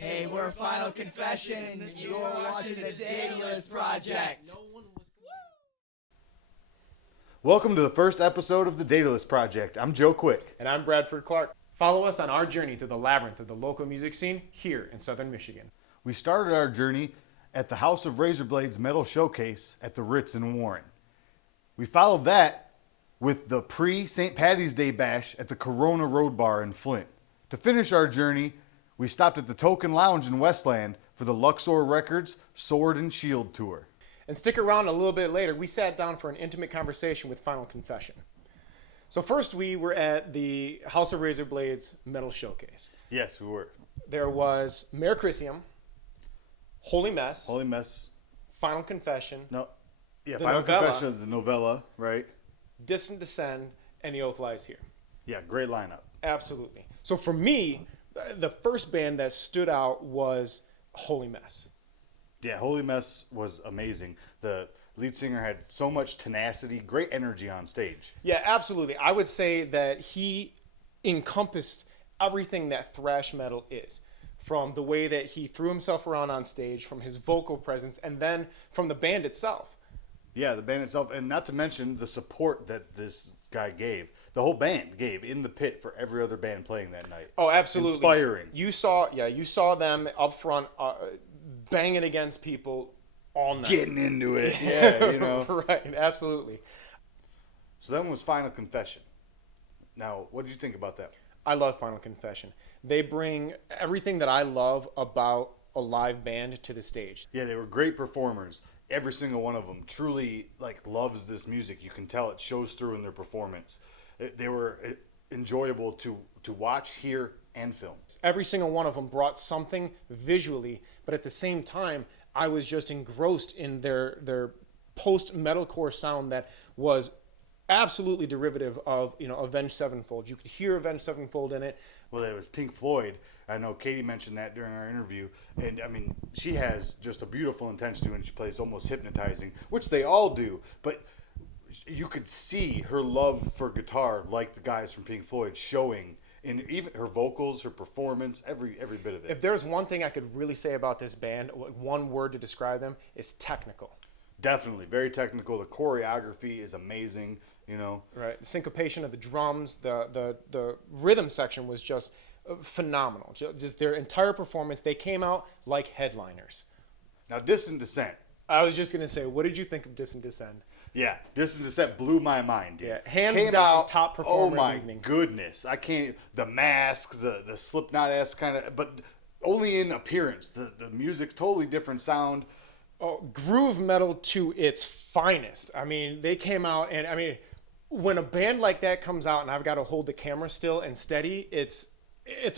Hey, we're Final Confession, and you're watching the Daedalus Project. Welcome to the first episode of the Daedalus Project. I'm Joe Quick. And I'm Bradford Clark. Follow us on our journey through the labyrinth of the local music scene here in Southern Michigan. We started our journey at the House of Razorblades Metal Showcase at the Ritz in Warren. We followed that with the pre-St. Paddy's Day Bash at the Corona Road Bar in Flint. To finish our journey, we stopped at the Token Lounge in Westland for the Luxor Records Sword and Shield Tour. And stick around a little bit later, we sat down for an intimate conversation with Final Confession. So first we were at the House of Razorblades Metal Showcase. Yes, we were. There was Mare Crisium, Holy Mess, Final Confession, Final Confession of the Novella, right? Distant Descend, and The Oath Lies Here. Yeah, great lineup. Absolutely. So for me, the first band that stood out was Holy Mess. Yeah, Holy Mess was amazing. The lead singer had so much tenacity, great energy on stage. Yeah, absolutely. I would say that he encompassed everything that thrash metal is, from the way that he threw himself around on stage, from his vocal presence, and then from the band itself. Yeah, the band itself, and not to mention the support that this guy gave. The whole band gave in the pit for every other band playing that night. Oh, absolutely. Inspiring. You saw them up front banging against people all night. Getting into it, yeah, you know. Right, absolutely. So that one was Final Confession. Now, what did you think about that? I love Final Confession. They bring everything that I love about a live band to the stage. Yeah, they were great performers. Every single one of them truly loves this music. You can tell it shows through in their performance. They were enjoyable to watch, hear, and film. Every single one of them brought something visually, but at the same time, I was just engrossed in their post-metalcore sound that was absolutely derivative of Avenged Sevenfold. You could hear Avenged Sevenfold in it. Well, it was Pink Floyd. I know Katie mentioned that during our interview. And, I mean, she has just a beautiful intensity when she plays, almost hypnotizing, which they all do. But you could see her love for guitar, like the guys from Pink Floyd, showing in even her vocals, her performance, every bit of it. If there's one thing I could really say about this band, one word to describe them, is technical. Definitely. Very technical. The choreography is amazing, you know. Right. The syncopation of the drums, the rhythm section was just phenomenal. Just their entire performance, they came out like headliners. Now, Distant Descent. I was just going to say, what did you think of Distant Descent? Yeah, Distant Descent blew my mind, dude. Yeah, hands down, top performer. Oh my of the evening. goodness. I can't, the masks, the Slipknot-esque kind of, but only in appearance. The music, totally different sound. Oh, groove metal to its finest. I mean, they came out, and when a band like that comes out and I've got to hold the camera still and steady, it's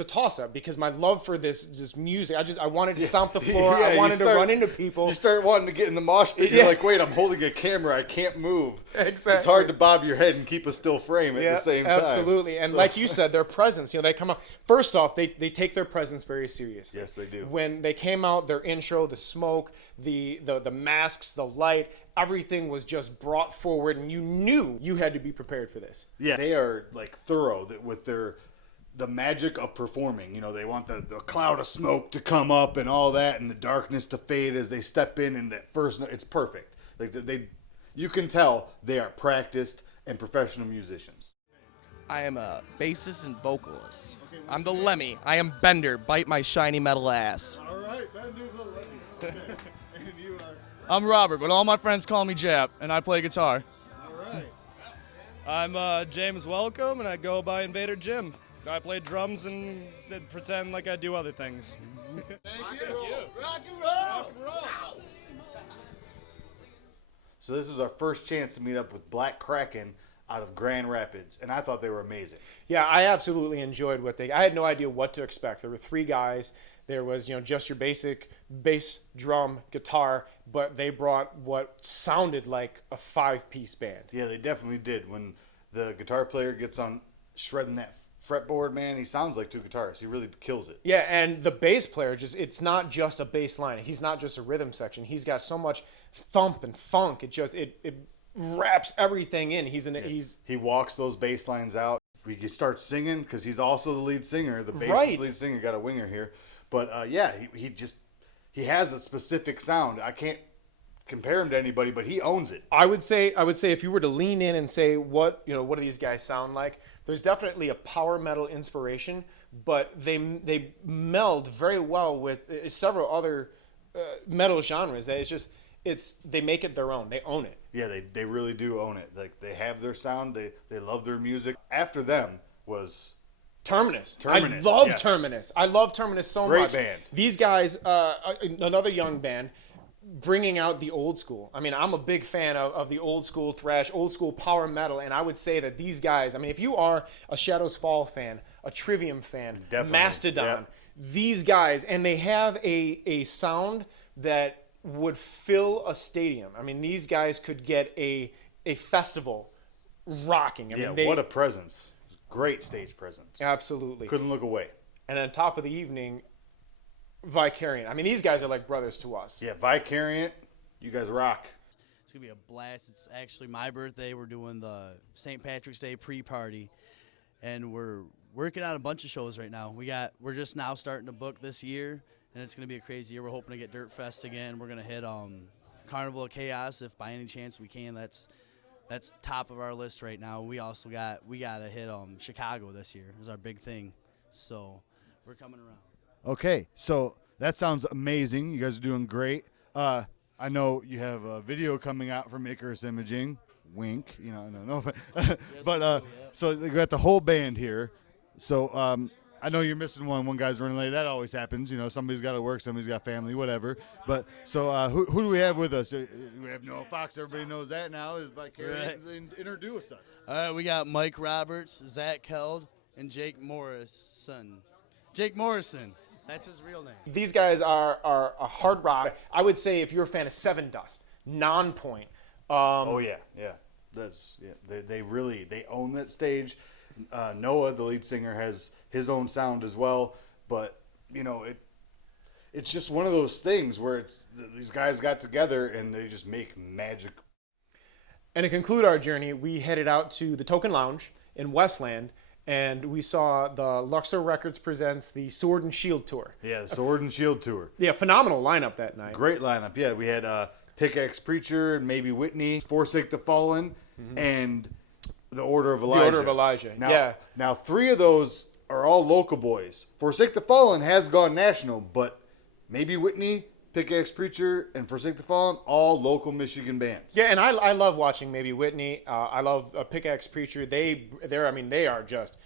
a toss-up because my love for this music, I wanted to stomp the floor. Yeah, I wanted to run into people. You start wanting to get in the mosh pit. You're like, wait, I'm holding a camera. I can't move. Exactly. It's hard to bob your head and keep a still frame at the same time. Absolutely. And like you said, their presence, they come out. First off, they take their presence very seriously. Yes, they do. When they came out, their intro, the smoke, the masks, the light, everything was just brought forward, and you knew you had to be prepared for this. Yeah, they are thorough with the magic of performing. They want the cloud of smoke to come up and all that, and the darkness to fade as they step in, and that first note, it's perfect. You can tell they are practiced and professional musicians. I am a bassist and vocalist. I'm the Lemmy. I am Bender. Bite my shiny metal ass. All right, Bender's the Lemmy. And you are? I'm Robert, but all my friends call me Jap, and I play guitar. All right. I'm James Welcome, and I go by Invader Jim. I play drums and pretend like I do other things. Thank you. Rock and roll. So this was our first chance to meet up with Black Kraken out of Grand Rapids, and I thought they were amazing. Yeah, I absolutely enjoyed I had no idea what to expect. There were three guys. There was, just your basic bass, drum, guitar, but they brought what sounded like a 5-piece band. Yeah, they definitely did. When the guitar player gets on shredding that fretboard, man, he sounds like two guitarists. He really kills it. Yeah, and the bass player, it's not just a bass line. He's not just a rhythm section. He's got so much thump and funk. It wraps everything in. He walks those bass lines out. we could start singing, because he's also the lead singer, the bassist Right. lead singer, got a winger here. But yeah, he has a specific sound. I can't compare him to anybody, but he owns it. I would say if you were to lean in and say what do these guys sound like, there's definitely a power metal inspiration, but they meld very well with several other metal genres. They make it their own. They own it. Yeah, they really do own it. Like, they have their sound. They love their music. After them was Terminus. Terminus, I love yes. Terminus. I love Terminus so Great much. band. These guys, another young band, bringing out the old school. I mean, I'm a big fan of the old school thrash, old school power metal, and I would say that these guys, I mean, if you are a Shadows Fall fan, a Trivium fan, Definitely. Mastodon, Yep. these guys, and they have a sound that would fill a stadium. I mean, these guys could get a festival rocking. I yeah, mean, what a presence. Great stage presence. absolutely. Couldn't look away. And on top of the evening, Vicariant. I mean, these guys are like brothers to us. Yeah, Vicariant, you guys rock. It's gonna be a blast. It's actually my birthday. We're doing the St. Patrick's Day pre-party, and we're working on a bunch of shows right now. We're just now starting to book this year, and it's gonna be a crazy year. We're hoping to get Dirt Fest again. We're gonna hit Carnival of Chaos if by any chance we can. That's top of our list right now. We gotta hit Chicago this year is our big thing. So we're coming around. Okay, so that sounds amazing. You guys are doing great. I know you have a video coming out from Icarus Imaging. Wink, no. But so you got the whole band here. So I know you're missing one. One guy's running late. That always happens. Somebody's got to work. Somebody's got family, whatever. But so who do we have with us? We have Noah Fox. Everybody knows that now. Is Vicariant. Introduce us. All right, we got Mike Roberts, Zach Held, and Jake Morrison. Jake Morrison. That's his real name. These guys are a hard rock. I would say if you're a fan of Seven Dust, Non-Point. Oh yeah. They really own that stage. Noah, the lead singer, has his own sound as well. But it's just one of those things where these guys got together and they just make magic. And to conclude our journey, we headed out to the Token Lounge in Westland, and we saw the Luxor Records presents the Sword and Shield Tour. Yeah, the Sword and Shield Tour. Yeah, phenomenal lineup that night. Great lineup. Yeah, we had Pickaxe Preacher, maybe Whitney, Forsake the Fallen, and the Order of Elijah. The Order of Elijah. Now 3 of those are all local boys. Forsake the Fallen has gone national, but maybe Whitney, Pickaxe Preacher, and Forsake the Fallen, all local Michigan bands. Yeah, and I love watching maybe Whitney. I love Pickaxe Preacher. They are just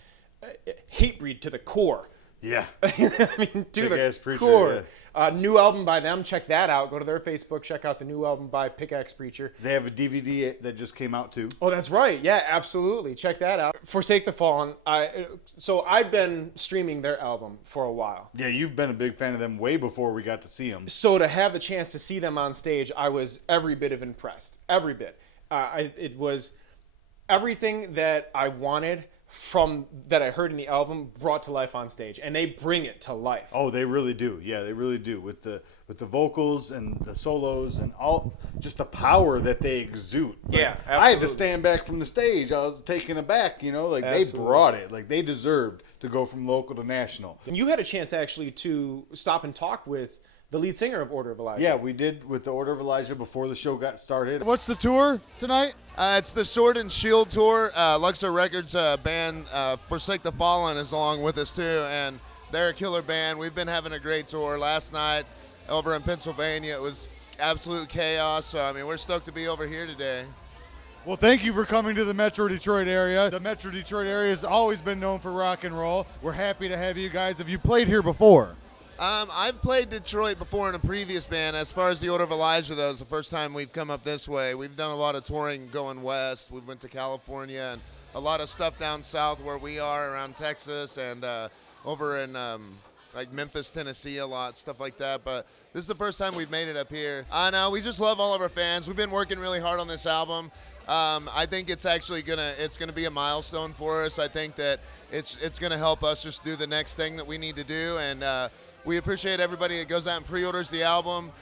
Hatebreed to the core. Yeah. I mean, to Pickaxe the Preacher, core. New album by them. Check that out. Go to their Facebook. Check out the new album by Pickaxe Preacher. They have a DVD that just came out too. Oh, that's right. Yeah, absolutely. Check that out. Forsake the Fallen. So I've been streaming their album for a while. Yeah, you've been a big fan of them way before we got to see them. So to have the chance to see them on stage, I was every bit of impressed. Every bit. It was everything that I wanted from that I heard in the album brought to life on stage, and they bring it to life. Oh, they really do. Yeah, they really do with the vocals and the solos and all, just the power that they exude. Like, Yeah, absolutely. I had to stand back from the stage. I was taken aback. They Absolutely. brought it. Like, they deserved to go from local to national. And you had a chance actually to stop and talk with the lead singer of Order of Elijah. Yeah, we did with the Order of Elijah before the show got started. What's the tour tonight? It's the Sword and Shield Tour. Luxor Records band Forsake the Fallen is along with us too, and they're a killer band. We've been having a great tour. Last night over in Pennsylvania, it was absolute chaos. So we're stoked to be over here today. Well, thank you for coming to the Metro Detroit area. The Metro Detroit area has always been known for rock and roll. We're happy to have you guys. Have you played here before? I've played Detroit before in a previous band. As far as the Order of Elijah, though, it's the first time we've come up this way. We've done a lot of touring going west. We went to California and a lot of stuff down south where we are around Texas and over in like Memphis, Tennessee, a lot, stuff like that. But this is the first time we've made it up here. No, we just love all of our fans. We've been working really hard on this album. I think it's actually gonna be a milestone for us. I think that it's gonna help us just do the next thing that we need to do, and we appreciate everybody that goes out and pre-orders the album.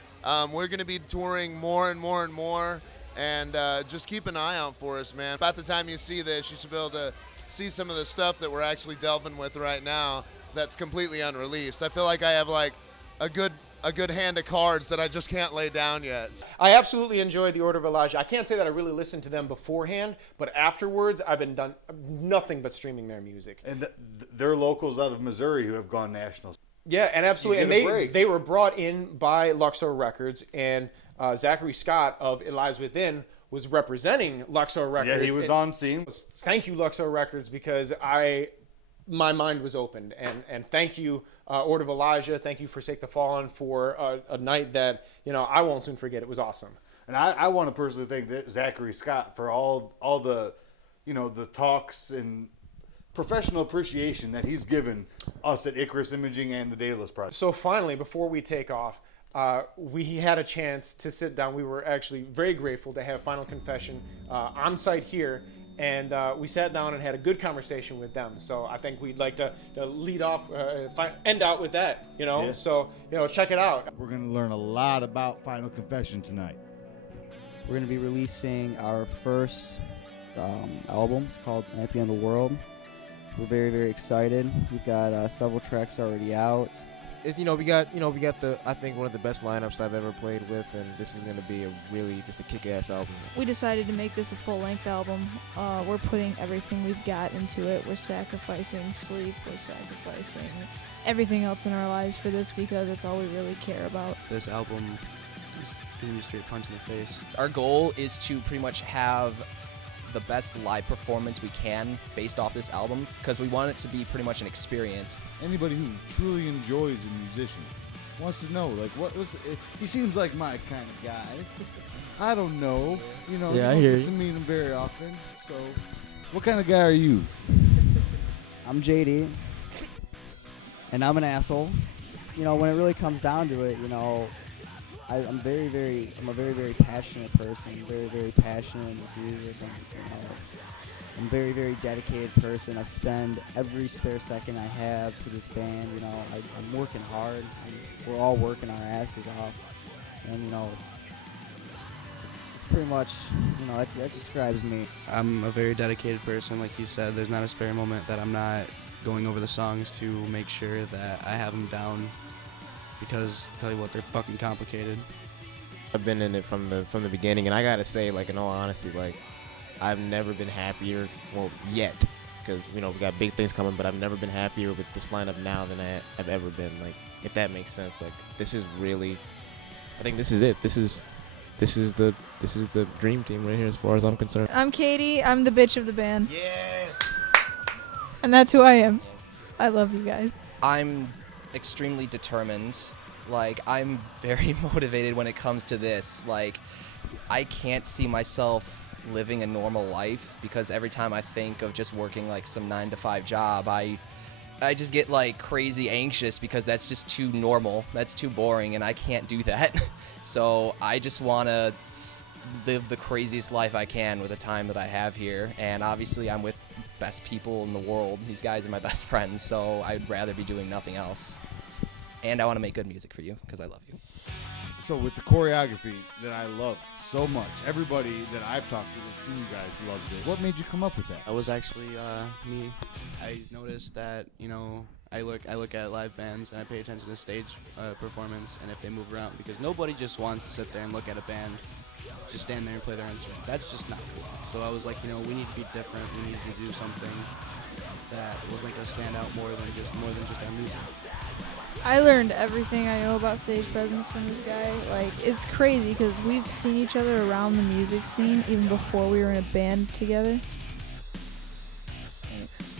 We're going to be touring more and more and more, and just keep an eye out for us, man. About the time you see this, you should be able to see some of the stuff that we're actually delving with right now that's completely unreleased. I feel like I have like a good hand of cards that I just can't lay down yet. I absolutely enjoyed the Order of Elijah. I can't say that I really listened to them beforehand, but afterwards I've been done nothing but streaming their music. And they're locals out of Missouri who have gone national. Yeah, and absolutely. You And get a break. they were brought in by Luxor Records, and Zachary Scott of It Lies Within was representing Luxor Records. Yeah, he was on scene. Thank you, Luxor Records, because my mind was opened. And thank you, Order of Elijah. Thank you, Forsake the Fallen, for a night that, I won't soon forget. It was awesome. And I want to personally thank Zachary Scott for all the, the talks and professional appreciation that he's given us at Icarus Imaging and the Daedalus Project. So finally, before we take off, we had a chance to sit down. We were actually very grateful to have Final Confession on site here, and we sat down and had a good conversation with them. So I think we'd like to lead off, end out with that, Yeah. So, check it out. We're going to learn a lot about Final Confession tonight. We're going to be releasing our first album. It's called At the End of the World. We're very, very excited. We've got several tracks already out. It's, we got the, I think, one of the best lineups I've ever played with, and this is going to be a really just a kick-ass album. We decided to make this a full-length album. We're putting everything we've got into it. We're sacrificing sleep. We're sacrificing everything else in our lives for this because it's all we really care about. This album is gonna be a straight punch in the face. Our goal is to pretty much have the best live performance we can based off this album, because we want it to be pretty much an experience. Anybody who truly enjoys a musician wants to know, like, he seems like my kind of guy. I don't know. You Yeah, I don't hear get you. to meet him very often. So, what kind of guy are you? I'm JD, and I'm an asshole. When it really comes down to it, I'm a very, very passionate person. Very, very passionate in this music. I'm a very, very dedicated person. I spend every spare second I have to this band. I'm working hard. We're all working our asses off, and it's pretty much that describes me. I'm a very dedicated person, like you said. There's not a spare moment that I'm not going over the songs to make sure that I have them down, because tell you what, they're fucking complicated. I've been in it from the beginning, and I gotta say, like, in all honesty, like, I've never been happier, well, yet, because, we got big things coming, but I've never been happier with this lineup now than I've ever been, like, if that makes sense. Like, this is really, I think this is it. This is the dream team right here as far as I'm concerned. I'm Katie. I'm the bitch of the band. Yes! And that's who I am. I love you guys. I'm extremely determined. Like, I'm very motivated when it comes to this. Like, I can't see myself living a normal life, because every time I think of just working like some 9-to-5 job, I just get like crazy anxious, because that's just too normal. That's too boring, and I can't do that. So I just want to live the craziest life I can with the time that I have here. And obviously I'm with best people in the world. These guys are my best friends, so I'd rather be doing nothing else. And I want to make good music for you, because I love you. So with the choreography that I love so much, everybody that I've talked to that's seen you guys loves it. What made you come up with that? That was actually me. I noticed that, I look at live bands and I pay attention to stage performance and if they move around, because nobody just wants to sit there and look at a band just stand there and play their instrument. That's just not cool. So I was like, we need to be different. We need to do something that will make us stand out more than just our music. I learned everything I know about stage presence from this guy. Like, it's crazy because we've seen each other around the music scene even before we were in a band together. Thanks.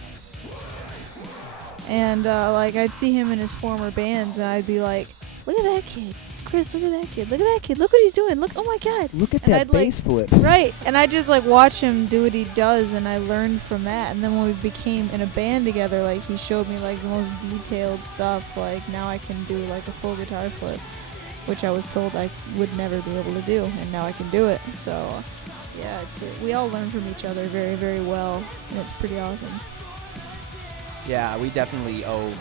And I'd see him in his former bands, and I'd be like, "Look at that kid, Chris! Look at that kid! Look at that kid! Look what he's doing! Look! Oh my God! Look at And that I'd, bass flip. Right, and I just watch him do what he does, and I learned from that. And then when we became in a band together, he showed me the most detailed stuff. Now I can do a full guitar flip, which I was told I would never be able to do, and now I can do it. So yeah, we all learn from each other very, very well, and it's pretty awesome. Yeah, we definitely owe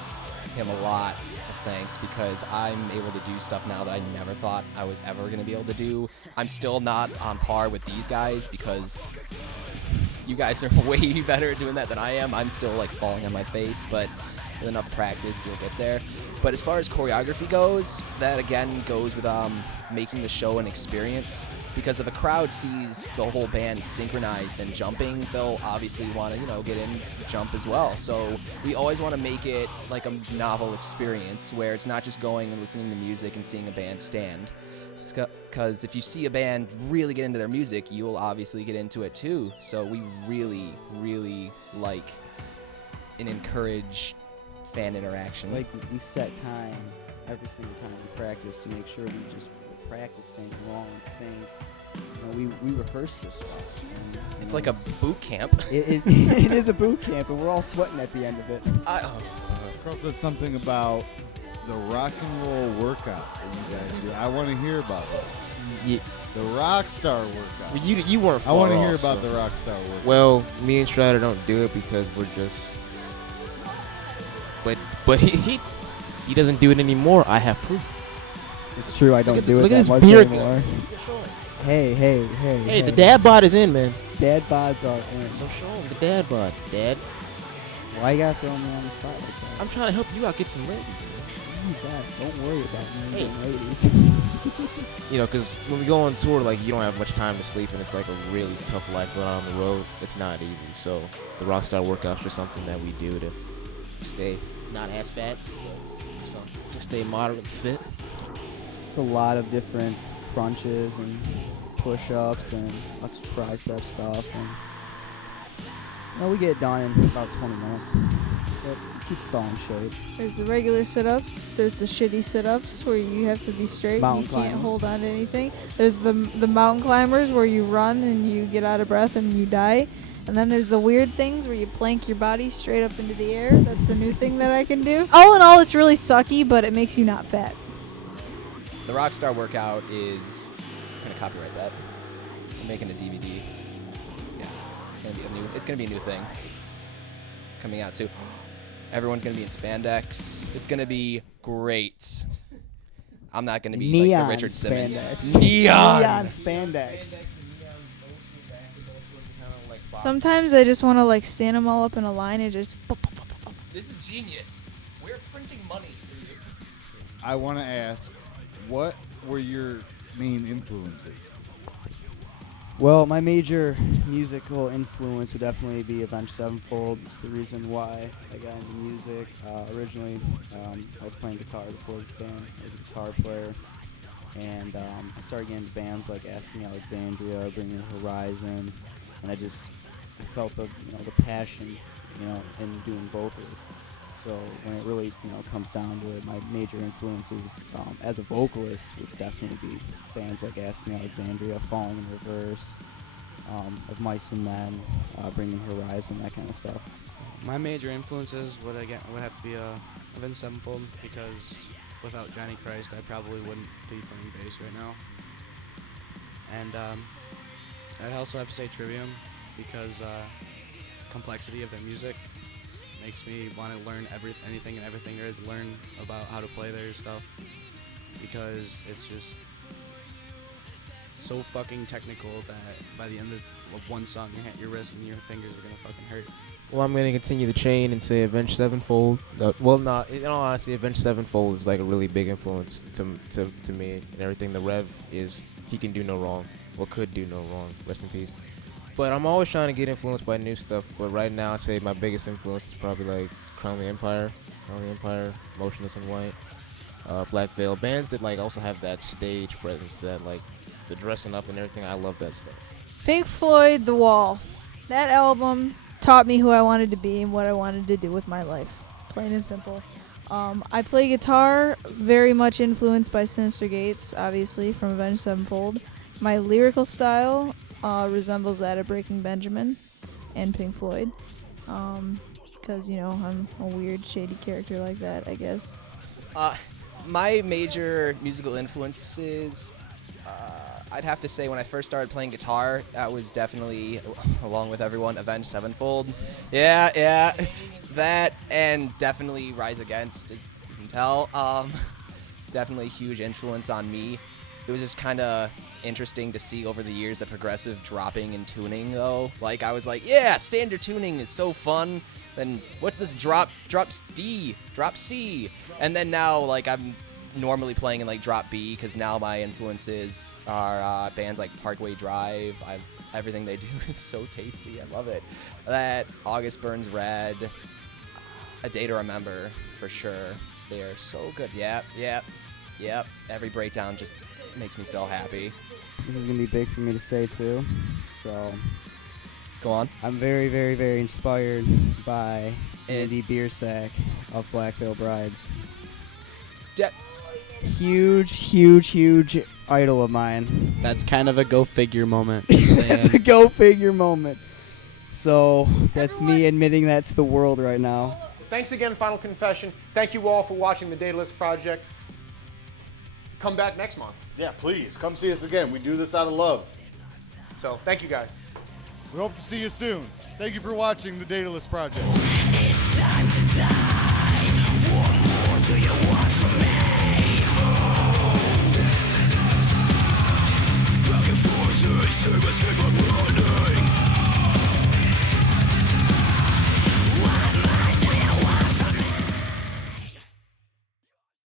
him a lot of thanks, because I'm able to do stuff now that I never thought I was ever going to be able to do. I'm still not on par with these guys, because you guys are way better at doing that than I am. I'm still like falling on my face, but with enough practice, you'll get there. But as far as choreography goes, that again goes with making the show an experience. Because if a crowd sees the whole band synchronized and jumping, they'll obviously want to, get in, jump as well. So we always want to make it like a novel experience where it's not just going and listening to music and seeing a band stand. Because if you see a band really get into their music, you'll obviously get into it too. So we really, really like and encourage fan interaction. Like we set time every single time we practice to make sure we just practicing, we're all in sync. We rehearse this stuff. And, it's like a boot camp. It is a boot camp, and we're all sweating at the end of it. Carl said something about the rock and roll workout that you guys do. I want to hear about that. Yeah. The rock star workout. Well, you weren't far I want to off, hear about so. the rock star workout. Well, me and Strider don't do it because we're just. But he doesn't do it anymore. I have proof. It's true. I don't do it look at that this much beard. anymore. Hey, Hey, the dad bod is in, man. Dad bods are in. So show him the dad bod, Dad. Why you gotta throw me on the spot like that? I'm trying to help you out, get some ladies. Oh God, don't worry about me getting ladies. Because when we go on tour, like, you don't have much time to sleep, and it's like a really tough life going on the road. It's not easy. So the Rockstar workout's just something that we do to stay not as fat, but to stay moderate fit. It's a lot of different crunches and push-ups and lots of tricep stuff, and we get it done in about 20 minutes. It keeps us all in shape. There's the regular sit-ups. There's the shitty sit-ups where you have to be straight. Mountain You can't climbers. hold on to anything. There's the mountain climbers where you run and you get out of breath and you die. And then there's the weird things where you plank your body straight up into the air. That's the new thing that I can do. All in all, it's really sucky, but it makes you not fat. The Rockstar workout is. I'm gonna copyright that. I'm making a DVD. Yeah, it's gonna be a new thing coming out too. Everyone's gonna be in spandex. It's gonna be great. I'm not gonna be like Neon the Richard Simmons. spandex. Neon spandex. Sometimes I just want to like stand them all up in a line and just. This is genius. We're printing money for you. I want to ask, what were your main influences? Well, my major musical influence would definitely be Avenged Sevenfold. It's the reason why I got into music. Originally, I was playing guitar before this band. I was a guitar player. And I started getting into bands like Asking Alexandria, Bringing Horizon. And I felt the passion, in doing vocals. So when it really, comes down to it, my major influences as a vocalist would definitely be bands like Asking Alexandria, Falling in Reverse, of Mice and Men, Bringing Horizon, that kind of stuff. My major influences would have to be Avenged Sevenfold, because without Johnny Christ, I probably wouldn't be playing bass right now. And I'd also have to say Trivium, because complexity of their music makes me want to learn anything and everything there is to learn about how to play their stuff, because it's just so fucking technical that by the end of one song, your wrists and your fingers are gonna fucking hurt. Well, I'm going to continue the chain and say Avenged Sevenfold. Well, no, in all honesty, Avenged Sevenfold is like a really big influence to me, and everything. The Rev is, he can do no wrong, or could do no wrong, rest in peace. But I'm always trying to get influenced by new stuff, but right now I'd say my biggest influence is probably like Crown the Empire, Motionless in White, Black Veil, bands that like also have that stage presence, that like the dressing up and everything. I love that stuff. Pink Floyd, The Wall. That album taught me who I wanted to be and what I wanted to do with my life. Plain and simple. I play guitar, very much influenced by Sinister Gates, obviously, from Avenged Sevenfold. My lyrical style resembles that of Breaking Benjamin and Pink Floyd. Because, I'm a weird, shady character like that, I guess. My major musical influences, I'd have to say when I first started playing guitar, that was definitely, along with everyone, Avenged Sevenfold. Yeah. That, and definitely Rise Against, as you can tell. Definitely a huge influence on me. It was just kind of interesting to see over the years the progressive dropping in tuning, though. Like, I was like, yeah, standard tuning is so fun. Then what's this drop D, drop C? And then now, like, I'm normally playing in, like, drop B, because now my influences are bands like Parkway Drive. Everything they do is so tasty. I love it. That August Burns Red, A Day to Remember, for sure. They are so good. Yep. Every breakdown just makes me so happy. This is going to be big for me to say, too. So, go on. I'm very, very, very inspired by Andy Biersack of Black Veil Brides. Huge idol of mine. That's kind of a go figure moment. That's a go figure moment. So, that's me admitting that to the world right now. Thanks again, Final Confession. Thank you all for watching the Daedalus Project. Come back next month. Yeah, please, come see us again. We do this out of love. So, thank you guys. We hope to see you soon. Thank you for watching the Daedalus Project. It's time to die. What more do you want from me? Back and forth, to escape a